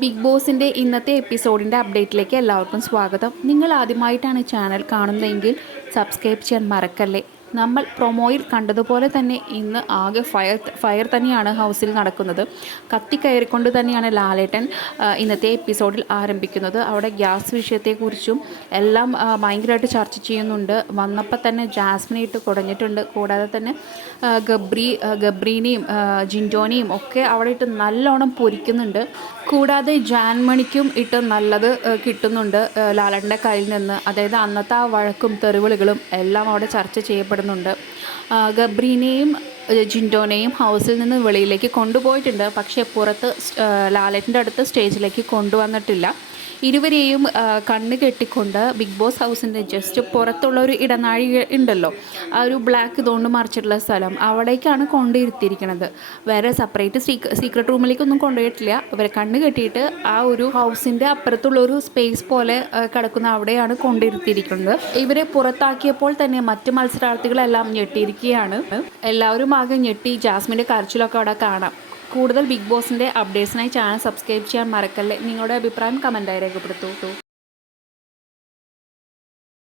Big ബോസിന്റെ ഇന്നത്തെ എപ്പിസോഡിന്റെ അപ്ഡേറ്റിലേക്ക് എല്ലാവർക്കും സ്വാഗതം. നിങ്ങൾ ആദ്യമായിട്ടാണ് ചാനൽ കാണുന്നതെങ്കിൽ സബ്സ്ക്രൈബ് ചെയ്യാൻ മറക്കല്ലേ? നമ്മൾ പ്രൊമോയിൽ കണ്ടതുപോലെ തന്നെ ഇന്ന് ആകെ ഫയർ ഫയർ തന്നെയാണ് ഹൗസിൽ നടക്കുന്നത്. കത്തിക്കയറിക്കൊണ്ട് തന്നെയാണ് ലാലേട്ടൻ ഇന്നത്തെ എപ്പിസോഡിൽ ആരംഭിക്കുന്നത്. അവിടെ ഗ്യാസ് വിഷയത്തെക്കുറിച്ചും എല്ലാം ഭയങ്കരമായിട്ട് ചർച്ച ചെയ്യുന്നുണ്ട്. വന്നപ്പോൾ തന്നെ ജാസ്മിനെ ഇട്ട് കുടഞ്ഞിട്ടുണ്ട്. കൂടാതെ തന്നെ ഗബ്രി ഗബ്രീനെയും ആ, ജിന്റോനെയും ഒക്കെ അവിടെ ഇട്ട് നല്ലോണം പൊരിക്കുന്നുണ്ട്. കൂടാതെ ജാൻമണിക്കും ഇട്ട് നല്ലത് കിട്ടുന്നുണ്ട് ലാലേട്ടന്റെ കയ്യിൽ നിന്ന്. അതായത് അന്നത്തെ ആ വഴക്കും തെറിവിളികളും എല്ലാം അവിടെ ചർച്ച ചെയ്യപ്പെടുന്നുണ്ട്. ആ, ഗബ്രീനെയും ആ, ജിന്റോനെയും ഹൗസിൽ നിന്ന് വെളിയിലേക്ക് കൊണ്ടുപോയിട്ടുണ്ട്. പക്ഷേ പുറത്ത് ലാലറ്റിന്റെ അടുത്ത് സ്റ്റേജിലേക്ക് കൊണ്ടുവന്നിട്ടില്ല. ഇരുവരെയും കണ്ണ് കെട്ടിക്കൊണ്ട് ബിഗ് ബോസ് ഹൗസിന്റെ ജസ്റ്റ് പുറത്തുള്ള ഒരു ഇടനാഴി ഉണ്ടല്ലോ. ആ ഒരു ബ്ലാക്ക് ഇതുകൊണ്ട് മറിച്ചിട്ടുള്ള സ്ഥലം അവിടേക്കാണ് കൊണ്ടിരുത്തിയിരിക്കുന്നത് വേറെ സെപ്പറേറ്റ് സീക്രട്ട് റൂമിലേക്കൊന്നും കൊണ്ടുപോയിട്ടില്ല. ഇവരെ കണ്ണ് കെട്ടിയിട്ട് ആ ഒരു ഹൗസിന്റെ അപ്പുറത്തുള്ള ഒരു സ്പേസ് പോലെ കിടക്കുന്ന അവിടെയാണ് കൊണ്ടിരുത്തിയിരിക്കുന്നത് ഇവരെ പുറത്താക്കിയപ്പോൾ തന്നെ മറ്റ് മത്സരാർത്ഥികളെല്ലാം ഞെട്ടിയിരിക്കുകയാണ്. എല്ലാവരും ആകെ ഞെട്ടി ജാസ്മിന്റെ കരച്ചിലൊക്കെ അവിടെ കാണാം. കൂടുതൽ ബിഗ് ബോസിന്റെ അപ്ഡേറ്റ്സിനായി ചാനൽ സബ്സ്ക്രൈബ് ചെയ്യാൻ മറക്കല്ലേ. നിങ്ങളുടെ അഭിപ്രായം കമന്റായി രേഖപ്പെടുത്തൂ